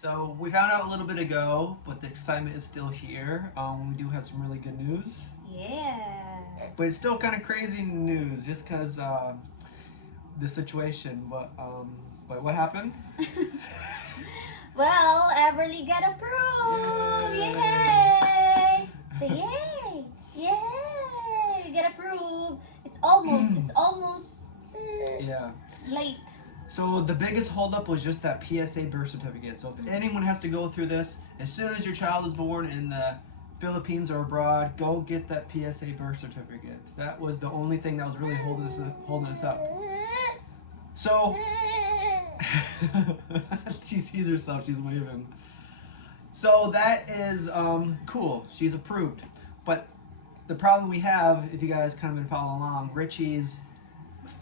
So we found out a little bit ago, but the excitement is still here. We do have some really good news. Yeah. But it's still kind of crazy news, just because the situation. But what happened? Well, Everly got approved. Yay! Say yay! Yay! We got approved. It's almost Yeah. late. So the biggest holdup was just that PSA birth certificate. So if anyone has to go through this, as soon as your child is born in the Philippines or abroad, go get that PSA birth certificate. That was the only thing that was really holding us up. So she sees herself, she's waving. So that is cool. She's approved. But the problem we have, if you guys kind of been following along, Richie's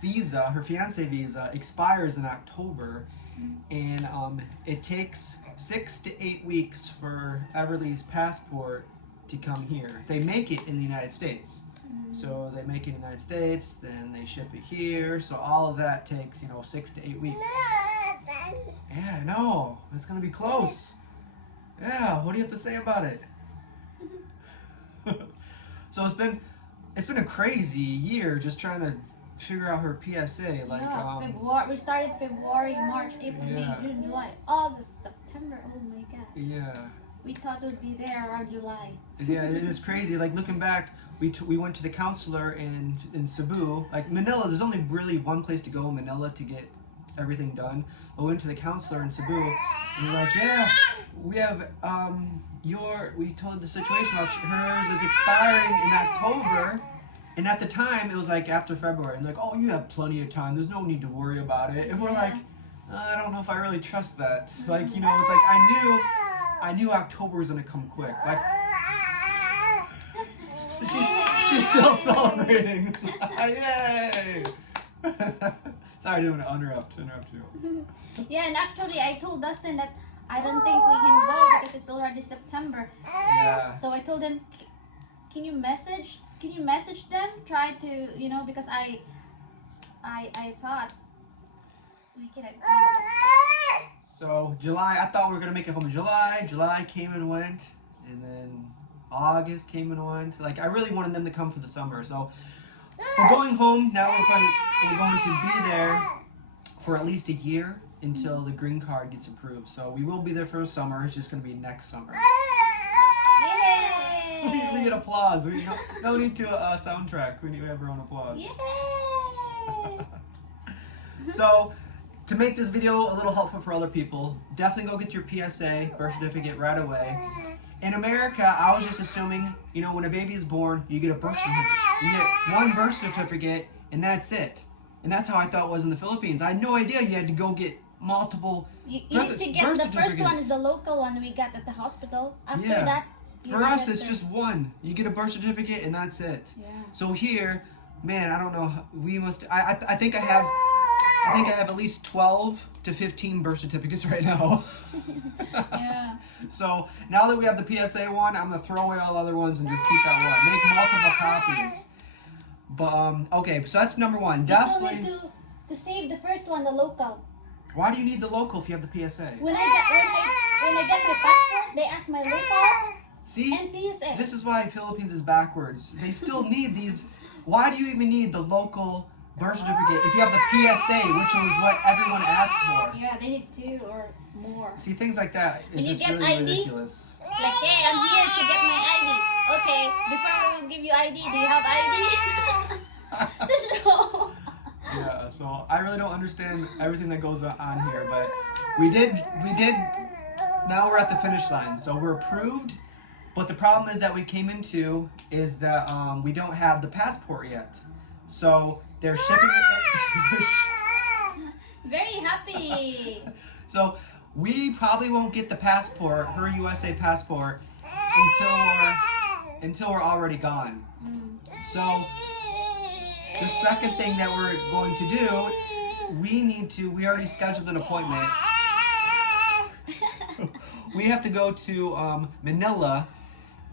visa, her fiance visa, expires in October, and it takes 6 to 8 weeks for Everly's passport to come here. They make it in the United States. So they make it in the United States, then they ship it here. So all of that takes, 6 to 8 weeks. Yeah, I know. It's gonna be close. Yeah, what do you have to say about it? So it's been a crazy year just trying to figure out her PSA. Like February. We started February, March, April, May, June, July, August, September. Oh my God. Yeah. We thought it would be there around July. Yeah, it is crazy. Like looking back, we went to the counselor in Cebu. Like Manila, there's only really one place to go in Manila to get everything done. But we went to the counselor in Cebu, and we're like, yeah, we have we told the situation about hers is expiring in October. And at the time, it was like after February. And like, oh, you have plenty of time. There's no need to worry about it. And we're like, I don't know if I really trust that. Like, it's like I knew October was gonna come quick. Like, she's still celebrating. Yay! Sorry, I didn't want to interrupt you. Yeah, and actually, I told Dustin that I don't think we can go because it's already September. Yeah. So I told him, can you message them? Try to, because I thought we could go. So July, I thought we were gonna make it home in July. July came and went, and then August came and went. Like I really wanted them to come for the summer. So we're going home now. We're going to be there for at least a year until the green card gets approved. So we will be there for a summer. It's just gonna be next summer. Yay! We get applause. We no need to soundtrack. We have our own applause. Yay! So, to make this video a little helpful for other people, definitely go get your PSA birth certificate right away. In America, I was just assuming, when a baby is born, you get a birth certificate. You get one birth certificate, and that's it. And that's how I thought it was in the Philippines. I had no idea you had to go get multiple You need to get the first one is the local one we got at the hospital. After that, for us, it's just one. You get a birth certificate, and that's it. Yeah. So here, man, I don't know. We must. I think I have at least 12 to 15 birth certificates right now. Yeah. So now that we have the PSA one, I'm gonna throw away all the other ones and just keep that one. Make multiple copies. But okay, so that's number one. Definitely. You still need to save the first one, the local. Why do you need the local if you have the PSA? When I get my passport, they ask my local. See, and PSA. This is why Philippines is backwards. They still need these. Why do you even need the local birth certificate if you have the PSA, which was what everyone asked for? Yeah, they need 2 or more. See, things like that is just really ID? ridiculous. Like, hey, I'm here to get my ID. Okay, before we give you ID, do you have ID? To show. Yeah, so I really don't understand everything that goes on here, but we did. Now we're at the finish line, so we're approved. But the problem is that we came into is that we don't have the passport yet. So they're shipping it. Very happy. So we probably won't get the passport, her USA passport, until we're already gone. So the second thing that we're going to do, we already scheduled an appointment. We have to go to Manila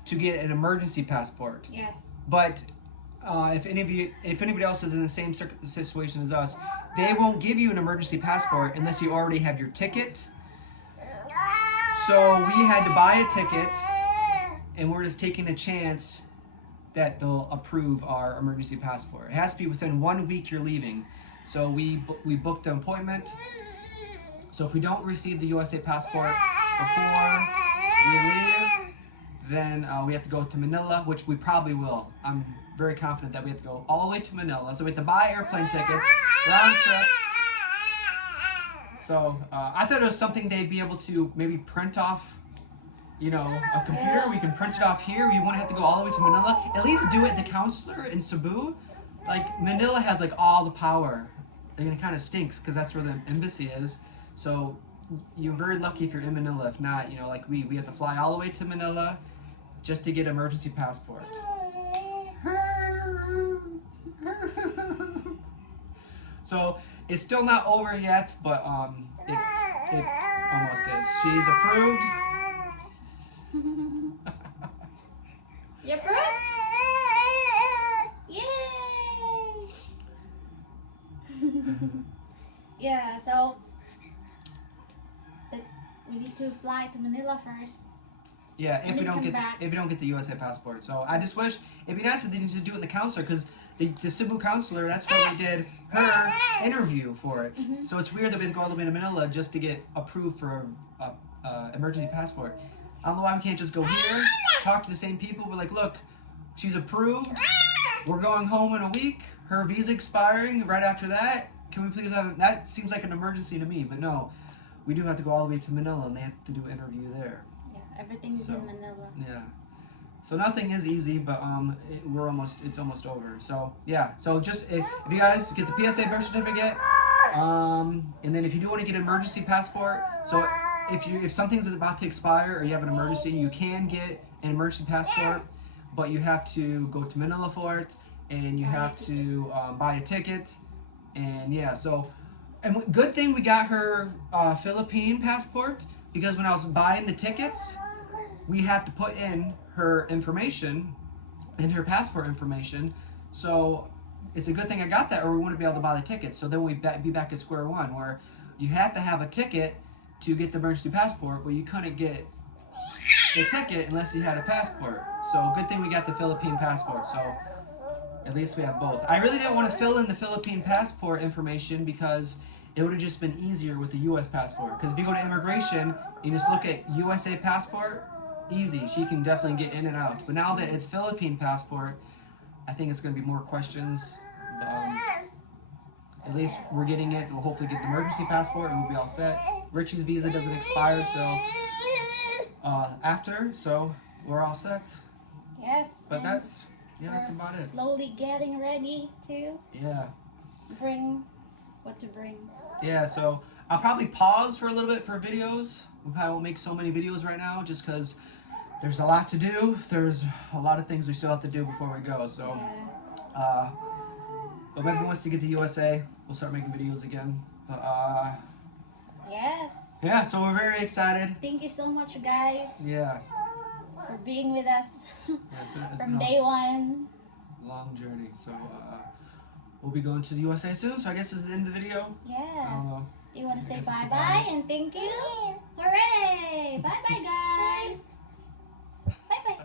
to get an emergency passport. Yes. But if anybody else is in the same situation as us, they won't give you an emergency passport unless you already have your ticket So we had to buy a ticket, and we're just taking a chance that they'll approve our emergency passport. It has to be within 1 week you're leaving. So we booked an appointment. So if we don't receive the USA passport before we leave, then we have to go to Manila, which we probably will. I'm very confident that we have to go all the way to Manila. So we have to buy airplane tickets, round trip. So I thought it was something they'd be able to maybe print off, you know, a computer. We can print it off here. We won't have to go all the way to Manila. At least do it at the consular in Cebu. Like Manila has like all the power. And it kind of stinks because that's where the embassy is. So you're very lucky if you're in Manila. If not, you know, like we have to fly all the way to Manila just to get an emergency passport. So it's still not over yet, but it almost is. She's approved. You approved? Yay! Yeah, so we need to fly to Manila first. Yeah, if And we then don't come get back. if we don't get the USA passport. So I just wish it'd be nice if they could just do it in the consular, because the Cebu consular, that's where we did her interview for it. Mhm. So it's weird that we have to go all the way to Manila just to get approved for a emergency passport. I don't know why we can't just go here, talk to the same people. We're like, look, she's approved. We're going home in a week. Her visa expiring right after that. Can we please have that? Seems like an emergency to me, but no, we do have to go all the way to Manila, and they have to do an interview there. Yeah, everything is in Manila. Yeah. So nothing is easy, but it's almost over. So yeah. So just if you guys get the PSA birth certificate, and then if you do want to get an emergency passport, so if something's about to expire or you have an emergency, you can get an emergency passport, but you have to go to Manila for it, and you have to buy a ticket, and yeah. So, and good thing we got her Philippine passport, because when I was buying the tickets, we had to put in her information, in her passport information. So it's a good thing I got that, or we wouldn't be able to buy the ticket. So then we'd be back at square one, where you have to have a ticket to get the emergency passport, but you couldn't get the ticket unless you had a passport. So good thing we got the Philippine passport. So at least we have both. I really didn't want to fill in the Philippine passport information because it would have just been easier with the U.S. passport. Because if you go to immigration, you just look at USA passport, easy. She can definitely get in and out. But now that it's Philippine passport, I think it's going to be more questions. But, at least we're getting it. We'll hopefully get the emergency passport and we'll be all set. Richie's visa doesn't expire till after, so we're all set. Yes. But that's about it. Slowly getting ready to bring what to bring. Yeah, so I'll probably pause for a little bit for videos. We probably won't make so many videos right now just because there's a lot to do. There's a lot of things we still have to do before we go. So, but maybe once you get to USA, we'll start making videos again. But, yes. yeah, so we're very excited. Thank you so much, guys. Yeah. For being with us It's from been day one. a long journey. So we'll be going to the USA soon. So I guess this is the end of the video. Yes. I don't know. You want to say Yes, it's bye-bye and thank you? Hooray! Bye-bye, guys. Bye-bye.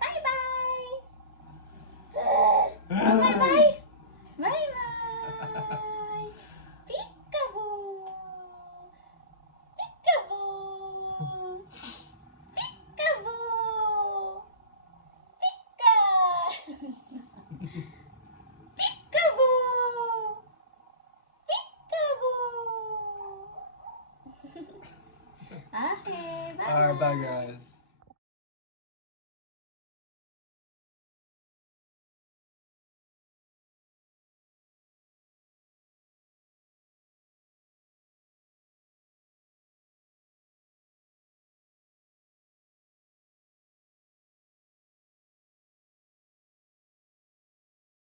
Bye-bye. Bye-bye. Bye-bye. Peekaboo. Peekaboo. Peekaboo. Peeka. Peekaboo. Peekaboo. Okay, bye-bye. All right, bye guys.